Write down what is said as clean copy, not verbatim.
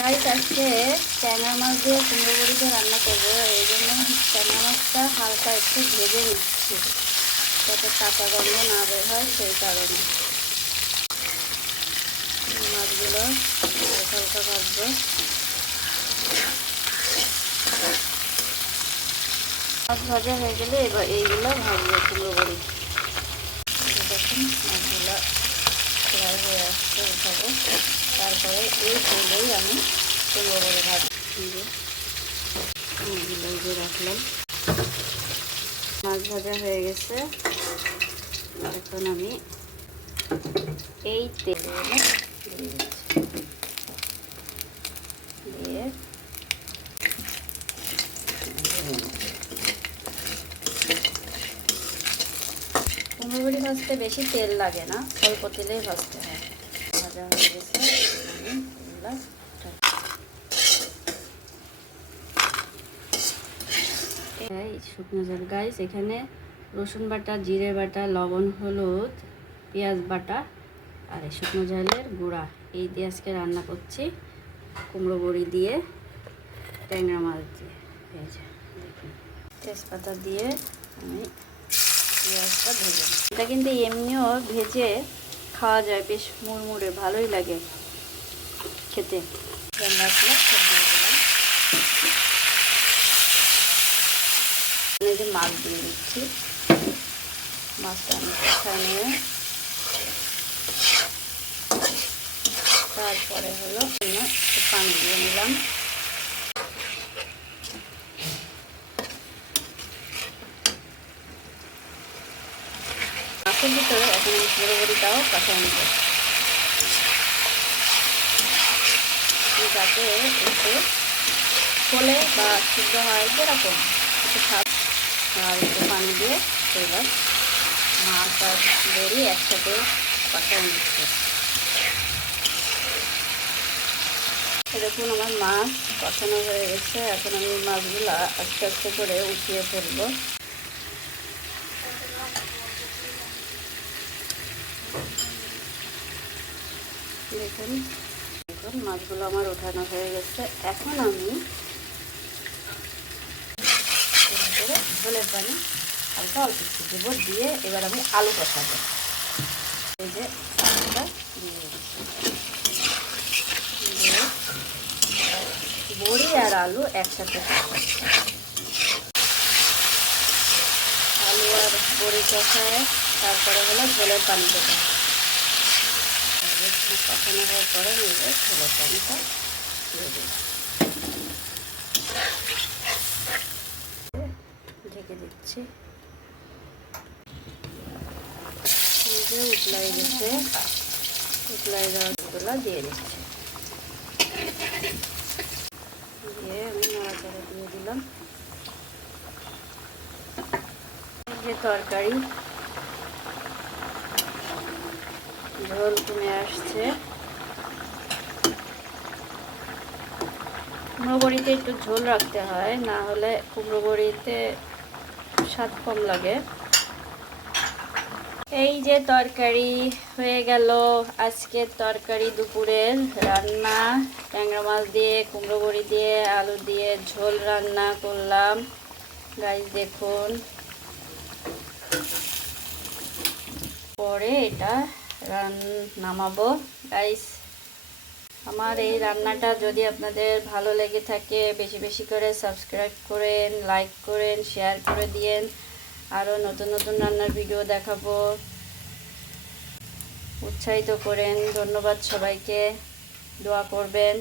Guys আজকে ট্যাংরা মাছ দিয়ে কুমড়ো বড়িটা রান্না করবো। এই জন্য ট্যাংরা মাছটা হালকা একটু ভেজে নিচ্ছি যাতে কাঁচা গন্ধ না বের হয়, সেই কারণে মাছগুলো হালকা হালকা ভাজবো। মাছ ভাজা হয়ে গেলে এবার এইগুলো ভাজবো কুমড়ো বড়ি। দেখুন মাছগুলো ফ্রাই হয়ে আসছে, উঠাবো। তারপরে এই তেলেই আমি কুমড়ো বড়ি ভাজবো। মাছগুলো রাখলাম, মাছ ভাজা হয়ে গেছে। এখন আমি এই তেলে দিয়ে দিচ্ছি, দিয়ে কুমড়ো বড়ি ভাজতে বেশি তেল লাগে না, অল্প তেলেই ভাজতে হয়। ভাজা হয়ে গেছে, শুকনো ঝাল গাইস। এখানে রসুন বাটা, জিরে বাটা, লবণ, হলুদ, পেঁয়াজ বাটা আর শুকনো ঝালের গুঁড়া এই দিয়ে আজকে রান্না করছি কুমড়ো বড়ি দিয়ে ট্যাংরা মাছ দিয়ে। এই যে দেখুন, তেজপাতা দিয়ে আমি পেঁয়াজটা ভেজে, এটা কিন্তু এমনিও ভেজে খাওয়া যায়, বেশ মুড়মুড়ে ভালোই লাগে খেতে। যে মাছ দিয়ে দিচ্ছি, মাছটা আমি কষায় নিয়ে তারপরে হলো একটু পানি দিয়ে নিলাম। মাছের ভিতরে এখন আমি কুমড়ো বড়িটাও কষায় নিব যাতে একটু ফোলে বা সিদ্ধ হয়, যেরকম একটু স্বাদ। আর একটু পানি দিয়ে এবার মাছ আর বড়ি একসাথে কষায় নিচ্ছে। দেখুন আমার মাছ কষানো হয়ে গেছে। এখন আমি মাছগুলো আস্তে আস্তে করে উঠিয়ে ফেলবো। দেখুন দেখুন মাছগুলো আমার ওঠানো হয়ে গেছে। এখন আমি ঝোলের পানি হালকা অল্প একটু দেবো, দিয়ে এবার আমি আলু কষাবো। এই যে আলুটা দিয়ে দিচ্ছি, বড়ি আর আলু একসাথে আলু আর বড়ি কষায় তারপরে হলো ঝোলের পানি দেবো। কষানো হওয়ার পরে নিয়ে ঝোলের পানিটা দিয়ে দেবো, ঢেকে দিচ্ছি। উতলাই গেছে, উতলাই যাওয়াগুলো দিয়ে দিচ্ছি, দিয়ে আমি নাড়াচাড়া দিয়ে দিলাম। যে তরকারি ঝোল কমে আসছে। কুমড়ো বড়িতে একটু ঝোল রাখতে হয়, না হলে কুমড়ো বড়িতে স্বাদ কম লাগে। এই যে তরকারি হয়ে গেল, আজকের তরকারি দুপুরের রান্না। ট্যাংরা মাছ দিয়ে কুমড়ো বড়ি দিয়ে আলু দিয়ে ঝোল রান্না করলাম গাইস। দেখুন পরে এটা নামাবো গাইস। আমার এই রান্নাটা যদি আপনাদের ভালো লেগে থাকে বেশি বেশি করে সাবস্ক্রাইব করেন, লাইক করেন, শেয়ার করে দিয়েন। আরও নতুন নতুন রান্নার ভিডিও দেখাবো, উৎসাহিত করেন। ধন্যবাদ সবাইকে, দোয়া করবেন।